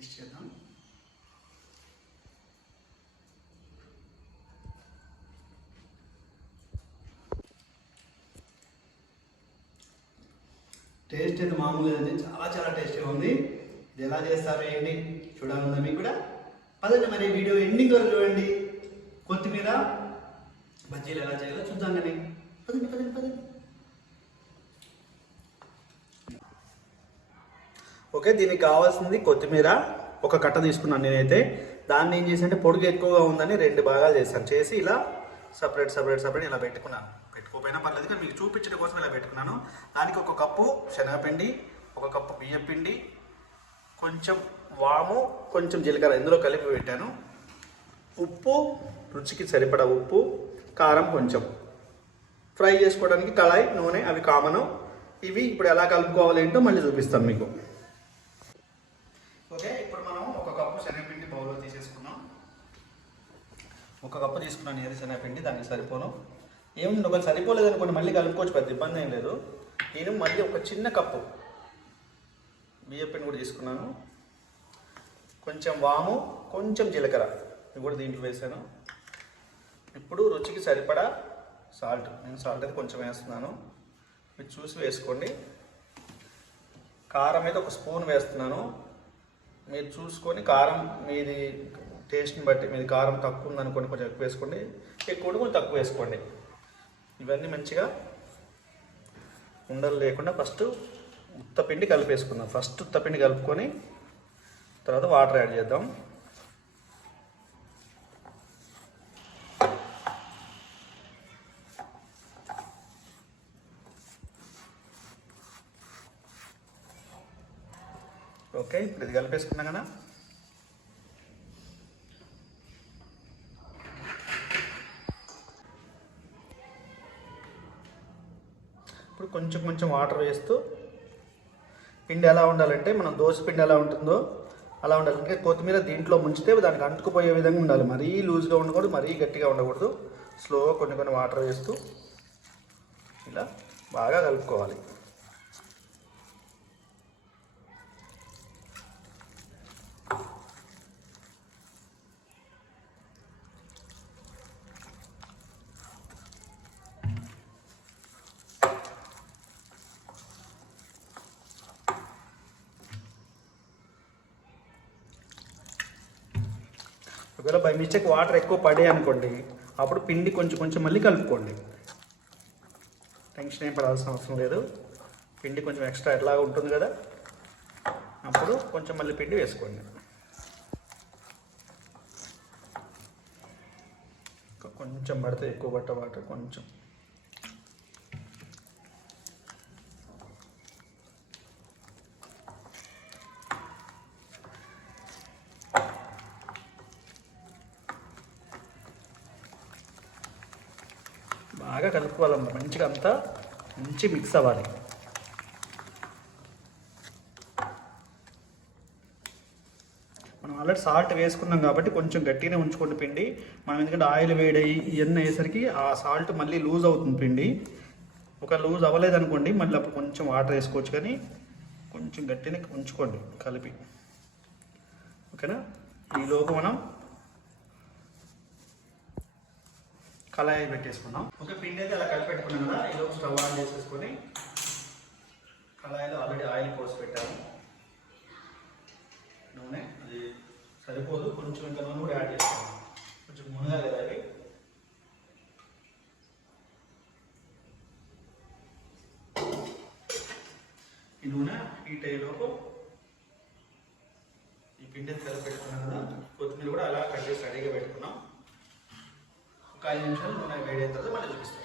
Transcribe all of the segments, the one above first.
Taste చేద్దాం. Taste అయితే మామూలుగా ఉంది. చాలా చాలా టేస్టీగా ఉంది. ఇది ఎలా చేస్తారు ఏంటి చూడాలన్నా మీకు కూడా? పదండి మరి వీడియో ఎండింగ్ వరకు చూడండి. కొత్తిమీర బజ్జీలు ఎలా చేయాలో చూద్దాం కానీ. పదండి పదండి పదండి. ఓకే దీనికి కావాల్సింది కొత్తిమీర ఒక కట్ట తీసుకున్నాను నేనైతే. దాన్ని ఏం చేసి అంటే పొడుగు ఎక్కువగా ఉందని రెండు భాగాలు చేశాను. చేసి ఇలా సపరేట్ సపరేట్ సపరేట్ ఇలా పెట్టుకున్నాను. పెట్టుకోపోయినా పర్లేదు కానీ మీకు చూపించడం కోసం ఇలా పెట్టుకున్నాను. దానికి ఒక కప్పు శనగపిండి ఒక కప్పు బియ్యం పిండి కొంచెం వాము కొంచెం జీలకర్ర ఇందులో కలిపి పెట్టాను. ఉప్పు రుచికి సరిపడా ఉప్పు కారం కొంచెం. ఫ్రై చేసుకోవడానికి కళాయి నూనె అవి కామను. ఇవి ఇప్పుడు ఎలా కలుపుకోవాలి ఏంటో మళ్ళీ చూపిస్తాం మీకు ఓకే ఇప్పుడు మనం ఒక కప్పు శనగపిండి బౌల్లో తీసేసుకున్నాం ఒక కప్పు తీసుకున్నాను నేను శనగపిండి దానికి సరిపోను. ఏముంది ఒకవేళ సరిపోలేదు అనుకోండి మళ్ళీ కలుపుకోవచ్చు పెద్ద ఇబ్బంది ఏం లేదు. నేను మళ్ళీ ఒక చిన్న కప్పు బియ్యం పిండి కూడా తీసుకున్నాను. కొంచెం వాము కొంచెం జీలకర్ర ఇవి కూడా దీంట్లో వేసాను. ఇప్పుడు రుచికి సరిపడా సాల్ట్. నేను సాల్ట్ అయితే కొంచెం వేస్తున్నాను. మీరు చూసి వేసుకోండి. కారం అయితే ఒక స్పూన్ వేస్తున్నాను. మీరు చూసుకొని కారం మీది టేస్ట్ని బట్టి మీది కారం తక్కువ ఉందనుకోండి కొంచెం ఎక్కువ వేసుకోండి. ఎక్కువ కొంచెం తక్కువ వేసుకోండి. ఇవన్నీ మంచిగా ఉండలు లేకుండా ఫస్ట్ ఉత్తపిండి కలిపేసుకుందాం. ఫస్ట్ ఉత్తపిండి కలుపుకొని తర్వాత వాటర్ యాడ్ చేద్దాం. ఓకే ఇప్పుడు ఇది కలిపేసుకున్నాం కదా. కొంచెం కొంచెం వాటర్ వేస్తూ పిండి ఎలా ఉండాలంటే మనం దోశ పిండి ఎలా ఉంటుందో అలా ఉండాలి. అంటే కొత్తిమీర దీంట్లో ముంచితే దానికి అంటుకుపోయే విధంగా ఉండాలి. మరీ లూజ్గా ఉండకూడదు మరీ గట్టిగా ఉండకూడదు. స్లోగా కొన్ని కొన్ని వాటర్ వేస్తూ ఇలా బాగా కలుపుకోవాలి. ఒకవేళ బై మిస్టేక్ వాటర్ ఎక్కువ పడే అనుకోండి అప్పుడు పిండి కొంచెం కొంచెం మళ్ళీ కలుపుకోండి. టెన్షన్ ఏం పడాల్సిన అవసరం లేదు. పిండి కొంచెం ఎక్స్ట్రా ఎట్లాగా ఉంటుంది కదా. అప్పుడు కొంచెం మళ్ళీ పిండి వేసుకోండి. కొంచెం పడితే ఎక్కువ పట్ట వాటర్ కొంచెం. బాగా కలుపుకోవాలన్నమాట మంచిగా అంతా మంచి మిక్స్ అవ్వాలి. మనం ఆల్రెడీ సాల్ట్ వేసుకున్నాం కాబట్టి కొంచెం గట్టిగానే ఉంచుకోండి పిండి. మనం ఎందుకంటే ఆయిల్ వేడయి ఇవన్నీ అయ్యేసరికి ఆ సాల్ట్ మళ్ళీ లూజ్ అవుతుంది పిండి. ఒక లూజ్ అవ్వలేదు అనుకోండి మళ్ళీ అప్పుడు కొంచెం వాటర్ వేసుకోవచ్చు కానీ కొంచెం గట్టినే ఉంచుకోండి కలిపి. ఓకేనా? ఈలోపు మనం కళాయి పెట్టేసుకుందాం ఒక పిండి అయితే అలా కలిపి పెట్టుకున్నాం కదా ఈలోపు స్టవ్ ఆన్ చేసేసుకొని కళాయిలో ఆల్రెడీ ఆయిల్ పోసి పెట్టాము. నూనె అది సరిపోదు కొంచెం ఇంకా నూనె కూడా యాడ్ చేస్తాము. కొంచెం మునగాలి కదా అవి. ఈ నూనె హీట్ అయ్యేలోపు ఈ పిండి కలిపి పెట్టుకున్నాం కదా కొత్తిమీర కూడా అలా కట్ చేసి రెడీగా పెట్టుకున్నాం. ఒక ఐదు నిమిషాలు నూనె వేడైన తర్వాత మళ్ళీ చూపిస్తాం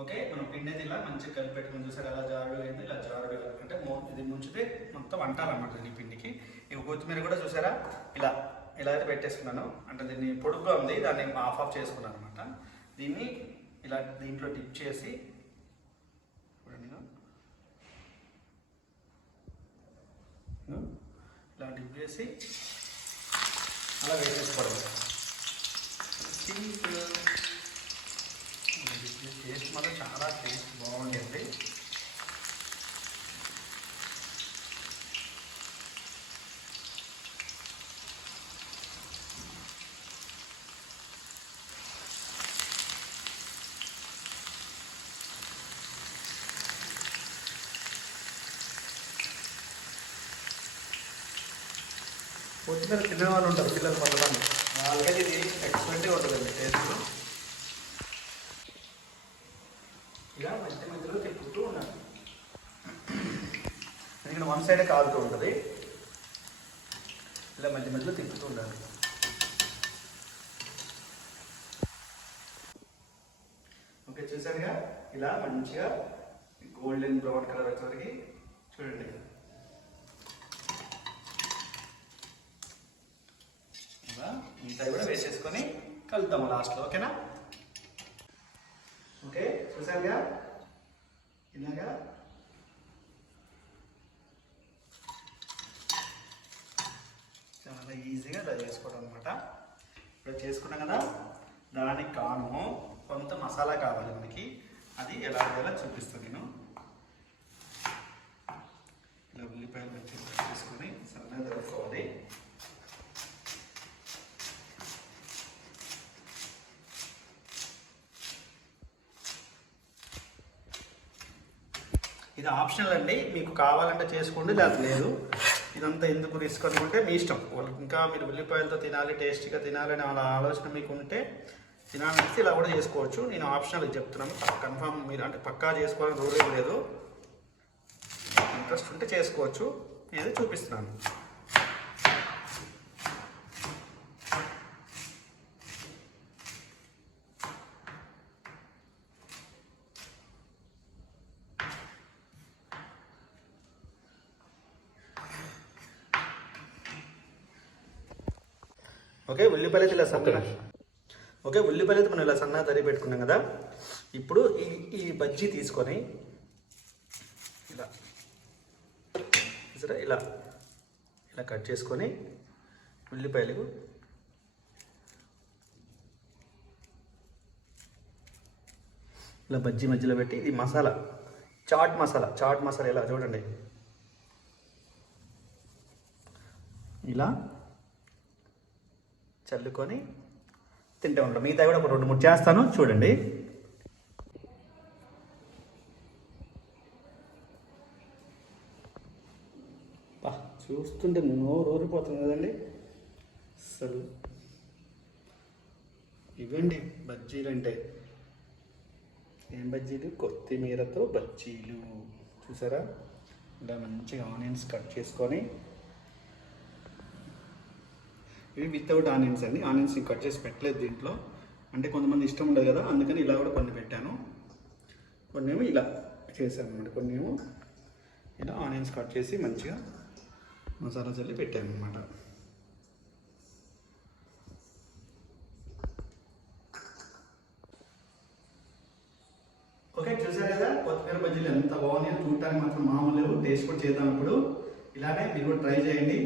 ఓకే? మనం పిండి అయితే ఇలా మంచిగా కలిపి పెట్టుకుని చూసారు? అలా జారుడు అయింది ఇలా జారుడు అంటే ఇది ముంచితే మొత్తం అంటారన్నమాట ఈ పిండికి. ఇవి కొత్తిమీర కూడా చూసారా? ఇలా ఇలా అయితే పెట్టేసుకున్నాను. అంటే దీన్ని పొడుగ్గా ఉంది దాన్ని ఆఫ్ ఆఫ్ చేసుకున్నాను అనమాట దీన్ని ఇలా దీంట్లో డిప్ చేసి ఇలా డిప్ చేసి అలా వేసేసుకోవడం సింపుల్ టేస్ట్ చాలా టేస్ట్ బాగుండేది కొత్తిమీర తినే వాళ్ళు ఉంటారు పిల్లలు పండుగ ఆల్రెడీ ఇది ఎక్సలెంట్గా ఉంటుందండి టేస్ట్ ఇలా మధ్య మధ్యలో తిప్పుతూ ఉండాలి. ఎందుకంటే వన్ సైడ్ కాలుతూ ఉంటుంది. ఇలా మధ్య మధ్యలో తిప్పుతూ ఉండాలి. ఓకే చూసారుగా? ఇలా మంచిగా గోల్డెన్ బ్రౌన్ కలర్ వచ్చేసరికి చూడండి ఇలా మిగతా కూడా వేసేసుకొని కలుద్దాము లాస్ట్లో ఓకేనా ఓకే చూసారుగా ఇలాగా. చాలా ఈజీగా ఇలా చేసుకోవడం అనమాట ఇప్పుడు చేసుకున్నాం కదా దానికి కాను కొంత మసాలా కావాలి మనకి. అది ఎలా ఎలా చూపిస్తాను నేను. ఇలా ఉల్లిపాయలు మంచిగా చేసుకొని సన్నగా ఇది ఆప్షనల్ అండి. మీకు కావాలంటే చేసుకోండి లేదా లేదు. ఇదంతా ఎందుకు రిస్క్ అనుకుంటే మీ ఇష్టం. వాళ్ళకి ఇంకా మీరు ఉల్లిపాయలతో తినాలి టేస్టీగా తినాలని అలా ఆలోచన మీకు ఉంటే తినాలనిస్తే ఇలా కూడా చేసుకోవచ్చు. నేను ఆప్షనల్ చెప్తున్నాను. కన్ఫామ్ మీరు అంటే పక్కా చేసుకోవాలని రూల్ ఏం లేదు. ఇంట్రెస్ట్ ఉంటే చేసుకోవచ్చు. నేను చూపిస్తున్నాను. ఓకే ఉల్లిపాయలు అయితే ఇలా సన్నగా ఓకే. ఉల్లిపాయలు అయితే మనం ఇలా సన్నగా తరిగి పెట్టుకున్నాం కదా. ఇప్పుడు ఈ ఈ బజ్జీ తీసుకొని ఇలా ఇలా ఇలా కట్ చేసుకొని ఉల్లిపాయలు ఇలా బజ్జీ మధ్యలో పెట్టి ఇది మసాలా చాట్ మసాలా చాట్ మసాలా ఇలా చూడండి. ఇలా చల్లుకొని తింటే ఉంటాం. మిగతా కూడా ఒక రెండు మూడు చేస్తాను. చూడండి. చూస్తుంటే నోరు ఊరిపోతుంది కదండి. అసలు ఇవండి బజ్జీలు అంటే ఏం బజ్జీలు? కొత్తిమీరతో బజ్జీలు. చూసారా? ఇలా మంచిగా ఆనియన్స్ కట్ చేసుకొని ఇవి వితౌట్ ఆనియన్స్ అండి. ఆనియన్స్ కట్ చేసి పెట్టలేదు దీంట్లో. అంటే కొంతమంది ఇష్టం ఉండదు కదా అందుకని ఇలా కూడా కొన్ని పెట్టాను. కొన్ని ఏమో ఇలా చేశాను అనమాట కొన్ని ఏమో ఇలా ఆనియన్స్ కట్ చేసి మంచిగా మసాలా చల్లి పెట్టాను అనమాట ఓకే చూసారు కదా? కొత్తిమీర బజ్జీలు ఎంత బాగున్నాయో చూడటానికి మాత్రం మామూలు లేవు. టేస్ట్ కూడా చేద్దాం ఇప్పుడు. ఇలానే మీరు ట్రై చేయండి.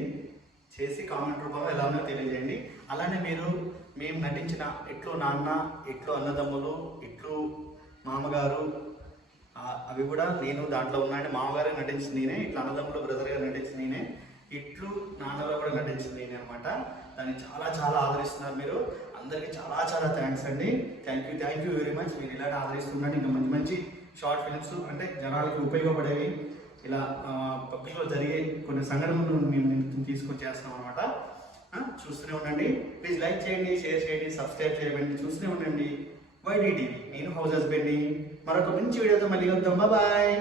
చేసి కామెంట్ రూపంలో ఎలా ఉందో తెలియజేయండి. అలానే మీరు మేము నటించిన ఇట్లు నాన్న ఇట్లు అన్నదమ్ములు ఇట్లు మామగారు అవి కూడా నేను దాంట్లో ఉన్నాయని మామగారే నటించింది నేనే ఇట్లా అన్నదమ్ములు బ్రదర్గా నటించింది నేనే ఇట్లు నాన్నలో కూడా నటించింది నేనే అనమాట దాన్ని చాలా చాలా ఆదరిస్తున్నారు మీరు. అందరికీ చాలా చాలా థ్యాంక్స్ అండి. Thank you thank you very much మీరు ఇలాంటి ఆదరిస్తున్నాను ఇంకా మంచి మంచి షార్ట్ ఫిల్మ్స్ అంటే జనాలకు ఉపయోగపడేవి. ఇలా పబ్లిక్లో జరిగే కొన్ని సంఘటనలు మేము మేము తీసుకొని చేస్తాం అనమాట చూస్తూనే ఉండండి. ప్లీజ్ లైక్ చేయండి షేర్ చేయండి సబ్స్క్రైబ్ చేయండి చూస్తూనే ఉండండి. వైడీ టీవీ నేను హౌస్ హస్బెండ్ని. మరొక మంచి వీడియోతో మళ్ళీ వద్దాం బాయ్